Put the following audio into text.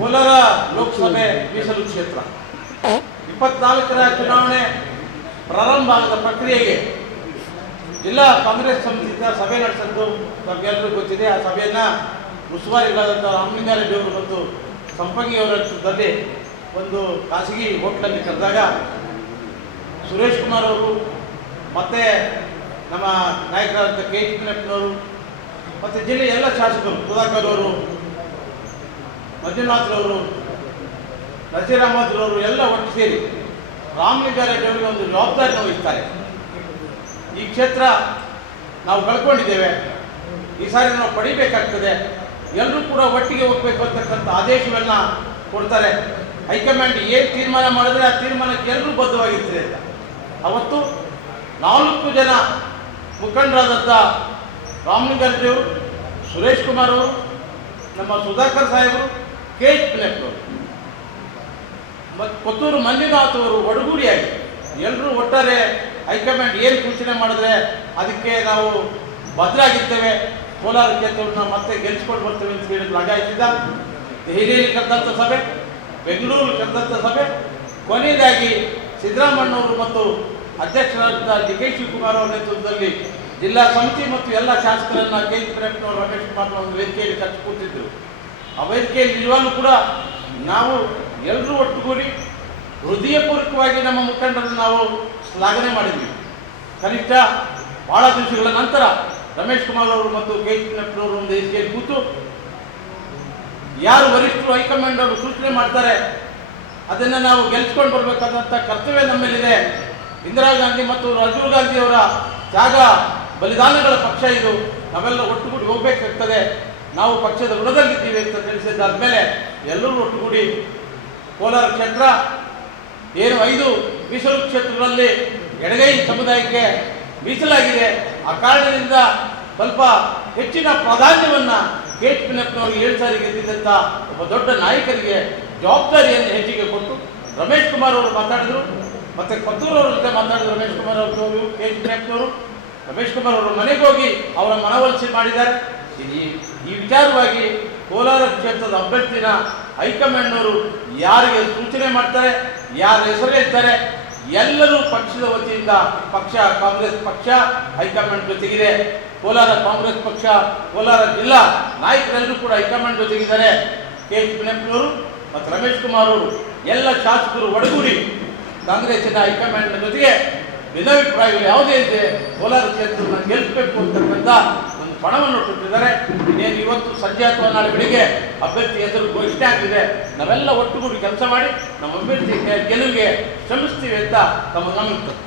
ಕೋಲಾರ ಲೋಕಸಭೆ ಮೀಸಲು ಕ್ಷೇತ್ರ. ಇಪ್ಪತ್ನಾಲ್ಕರ ಚುನಾವಣೆ ಪ್ರಾರಂಭ ಆಗದ ಪ್ರಕ್ರಿಯೆಗೆ ಜಿಲ್ಲಾ ಕಾಂಗ್ರೆಸ್ ಸಮಿತಿಯಿಂದ ಸಭೆ ನಡೆಸಿದ್ದು ತಮಗೆಲ್ಲರಿಗೂ ಗೊತ್ತಿದೆ. ಆ ಸಭೆಯನ್ನ ಉಸ್ತುವಾರಿಗಳಾದಂಥ ರಾಮಲಿಂಗಾರೆಡ್ಡಿ ಅವರು ಮತ್ತು ಸಂಪಂಗಿ ಅವರ ನೇತೃತ್ವದಲ್ಲಿ ಒಂದು ಖಾಸಗಿ ಹೋಟ್ಲಲ್ಲಿ ಕರೆದಾಗ ಸುರೇಶ್ ಕುಮಾರ್ ಅವರು ಮತ್ತೆ ನಮ್ಮ ನಾಯಕರಾದಂಥ ಕೆ. ಎಚ್ ಅವರು ಮತ್ತು ಜಿಲ್ಲೆಯ ಎಲ್ಲ ಶಾಸಕರು, ಸುಧಾಕರ್ ಅವರು ಮಂಜುನಾಥ್ರವರು ನಸೀರ್ ಎಲ್ಲ ಒಟ್ಟು ಸೇರಿ ರಾಮಲಿಂಗಾರೆಡ್ಡಿ ಒಂದು ಜವಾಬ್ದಾರಿ ವಹಿಸ್ತಾರೆ. ಈ ಕ್ಷೇತ್ರ ನಾವು ಕಳ್ಕೊಂಡಿದ್ದೇವೆ. ಈ ಸಾರಿ ನಾವು ಪಡಿಬೇಕಾಗ್ತದೆ. ಎಲ್ಲರೂ ಕೂಡ ಒಟ್ಟಿಗೆ ಹೋಗ್ಬೇಕು ಅಂತಕ್ಕಂಥ ಆದೇಶವನ್ನ ಕೊಡ್ತಾರೆ. ಹೈಕಮಾಂಡ್ ಏನು ತೀರ್ಮಾನ ಮಾಡಿದ್ರೆ ಆ ತೀರ್ಮಾನಕ್ಕೆ ಎಲ್ಲರೂ ಬದ್ಧವಾಗಿರ್ತದೆ ಅಂತ. ಅವತ್ತು ನಾಲ್ಕು ಜನ ಮುಖಂಡರಾದಂಥ ರಾಮಲಿಂಗಾರೆಡ್ಡಿ ಅವರು, ಸುರೇಶ್ ಕುಮಾರ್ ಅವರು, ನಮ್ಮ ಸುಧಾಕರ್ ಸಾಹೇಬರು ಕೆ ಎಚ್ ಮತ್ತೆ ಮತ್ತು ಪುತ್ತೂರು ಮಂಜುನಾಥ್ ಅವರು ಒಡಗೂಡಿಯಾಗಿ ಎಲ್ಲರೂ ಒಟ್ಟಾರೆ ಹೈಕಮಾಂಡ್ ಏನು ಸೂಚನೆ ಮಾಡಿದ್ರೆ ಅದಕ್ಕೆ ನಾವು ಭದ್ರಾಗಿರ್ತೇವೆ. ಕೋಲಾರ ಕ್ಷೇತ್ರವನ್ನು ಮತ್ತೆ ಗೆಲ್ಲಿಸ್ಕೊಂಡು ಬರ್ತೇವೆ ಅಂತ ಹೇಳಿ ಲಗಾಯಿಸಿದ್ದ ದೆಹಲಿಯಲ್ಲಿ ಕರೆದಂಥ ಸಭೆ, ಬೆಂಗಳೂರು ಕರೆದಂಥ ಸಭೆ. ಕೊನೆಯದಾಗಿ ಸಿದ್ದರಾಮಣ್ಣವರು ಮತ್ತು ಅಧ್ಯಕ್ಷರಾದ ಡಿ ಕೆ ಶಿವಕುಮಾರ್ ಅವರ ನೇತೃತ್ವದಲ್ಲಿ ಜಿಲ್ಲಾ ಸಮಿತಿ ಮತ್ತು ಎಲ್ಲ ಶಾಸಕರನ್ನ ಕೆ ಜಿ ಪ್ರೇಮ್ನವರು ರಮೇಶ್ ಕುಮಾರ್ ವೇದಿಕೆಯಲ್ಲಿ ಕಟ್ಟಿ ಕೂತಿದ್ರು. ವೇದಿಕೆಯಲ್ಲಿ ನಿಜವಾಗ್ಲೂ ಕೂಡ ನಾವು ಎಲ್ಲರೂ ಒಟ್ಟುಗೂಡಿ ಹೃದಯಪೂರ್ವಕವಾಗಿ ನಮ್ಮ ಮುಖಂಡರನ್ನು ನಾವು ಶ್ಲಾಘನೆ ಮಾಡಿದ್ವಿ. ಕನಿಷ್ಠ ಬಹಳ ದಿವಸಗಳ ನಂತರ ರಮೇಶ್ ಕುಮಾರ್ ಅವರು ಮತ್ತು ಕೆ ನಪ್ಪನವರು ಒಂದು ಹೆಜ್ಜೆಯಲ್ಲಿ ಕೂತು ಯಾರು ವರಿಷ್ಠರು, ಹೈಕಮಾಂಡ್ ಅವರು ಸೂಚನೆ ಮಾಡ್ತಾರೆ, ಅದನ್ನು ನಾವು ಗೆಲ್ಸ್ಕೊಂಡು ಬರಬೇಕಾದಂಥ ಕರ್ತವ್ಯ ನಮ್ಮಲ್ಲಿದೆ ಇಂದಿರಾ ಗಾಂಧಿ ಮತ್ತು ರಾಜೀವ್ ಗಾಂಧಿ ಅವರ ತ್ಯಾಗ ಬಲಿದಾನಗಳ ಪಕ್ಷ ಇದು. ನಾವೆಲ್ಲ ಒಟ್ಟುಗೂಡಿ ಹೋಗ್ಬೇಕಾಗ್ತದೆ. ನಾವು ಪಕ್ಷದ ಋಣದಲ್ಲಿದ್ದೀವಿ ಅಂತ ತಿಳಿಸಿದ್ದಾದ್ಮೇಲೆ ಎಲ್ಲರೂ ಒಟ್ಟುಗೂಡಿ ಕೋಲಾರ ಕ್ಷೇತ್ರ, ಏನು ಐದು ಮೀಸಲು ಕ್ಷೇತ್ರಗಳಲ್ಲಿ ಎಡಗೈ ಸಮುದಾಯಕ್ಕೆ ಮೀಸಲಾಗಿದೆ. ಆ ಕಾರಣದಿಂದ ಸ್ವಲ್ಪ ಹೆಚ್ಚಿನ ಪ್ರಾಧಾನ್ಯವನ್ನು ಕೆ ಎಚ್ ಪಿನಪ್ಪನವರು ಏಳು ಸಾರಿ ಗೆದ್ದಿದ್ದಂಥ ಒಬ್ಬ ದೊಡ್ಡ ನಾಯಕರಿಗೆ ಜವಾಬ್ದಾರಿಯನ್ನು ಹೆಚ್ಚಿಗೆ ಕೊಟ್ಟು ರಮೇಶ್ ಕುಮಾರ್ ಅವರು ಮಾತಾಡಿದರು. ಮತ್ತು ಕೊತ್ತೂರು ಅವರ ಜೊತೆ ಮಾತಾಡಿದ್ರು ರಮೇಶ್ ಕುಮಾರ್ ಅವರು, ಕೆ ಎಚ್ ಪಿನಪ್ಪನವರು ರಮೇಶ್ ಕುಮಾರ್ ಅವರು ಮನೆಗೆ ಹೋಗಿ ಅವರ ಮನವೊಲಿಸಿ ಮಾಡಿದ್ದಾರೆ. ಈ ಈ ವಿಚಾರವಾಗಿ ಕೋಲಾರ ಕ್ಷೇತ್ರದ ಅಭ್ಯರ್ಥಿನ ಹೈಕಮಾಂಡ್ನವರು ಯಾರಿಗೆ ಸೂಚನೆ ಮಾಡ್ತಾರೆ, ಯಾರ ಹೆಸರು ಇರ್ತಾರೆ ಎಲ್ಲರೂ ಪಕ್ಷದ ವತಿಯಿಂದ ಪಕ್ಷ, ಕಾಂಗ್ರೆಸ್ ಪಕ್ಷ, ಹೈಕಮಾಂಡ್ ಜೊತೆಗಿದೆ. ಕೋಲಾರ ಕಾಂಗ್ರೆಸ್ ಪಕ್ಷ, ಕೋಲಾರ ಜಿಲ್ಲಾ ನಾಯಕರೆಲ್ಲರೂ ಕೂಡ ಹೈಕಮಾಂಡ್ ಜೊತೆಗಿದ್ದಾರೆ. ಕೆ ಎಚ್ ಪಿನಪ್ಪನವರು ಮತ್ತು ರಮೇಶ್ ಕುಮಾರ್ ಅವರು ಎಲ್ಲ ಶಾಸಕರು ಒಡಗೂಡಿ ಕಾಂಗ್ರೆಸ್ಸಿನ ಹೈಕಮಾಂಡ್ನ ಜೊತೆಗೆ ಭಿನ್ನಾಭಿಪ್ರಾಯಗಳು ಯಾವುದೇ ಇದೆ ಕೋಲಾರ ಕ್ಷೇತ್ರವನ್ನು ಗೆಲ್ಲಿಸಬೇಕು ಅಂತಕ್ಕಂಥ ಪಣವನ್ನು ಕೊಟ್ಟಿದ್ದಾರೆ. ಇನ್ನೇನು ಇವತ್ತು ಸಂಜೆ ಅಥವಾ ನಾಳೆ ಬೆಳಿಗ್ಗೆ ಅಭ್ಯರ್ಥಿ ಹೆಸರು ಘೋಷಣೆ ಆಗಿದೆ ನಾವೆಲ್ಲ ಒಟ್ಟುಗೂಡಿ ಕೆಲಸ ಮಾಡಿ ನಮ್ಮ ಅಭ್ಯರ್ಥಿ ಗೆಲುವಿಗೆ ಶ್ರಮಿಸ್ತೀವಿ ಅಂತ ತಮ್ಮ ಗಮನಿಸ್ತಾರೆ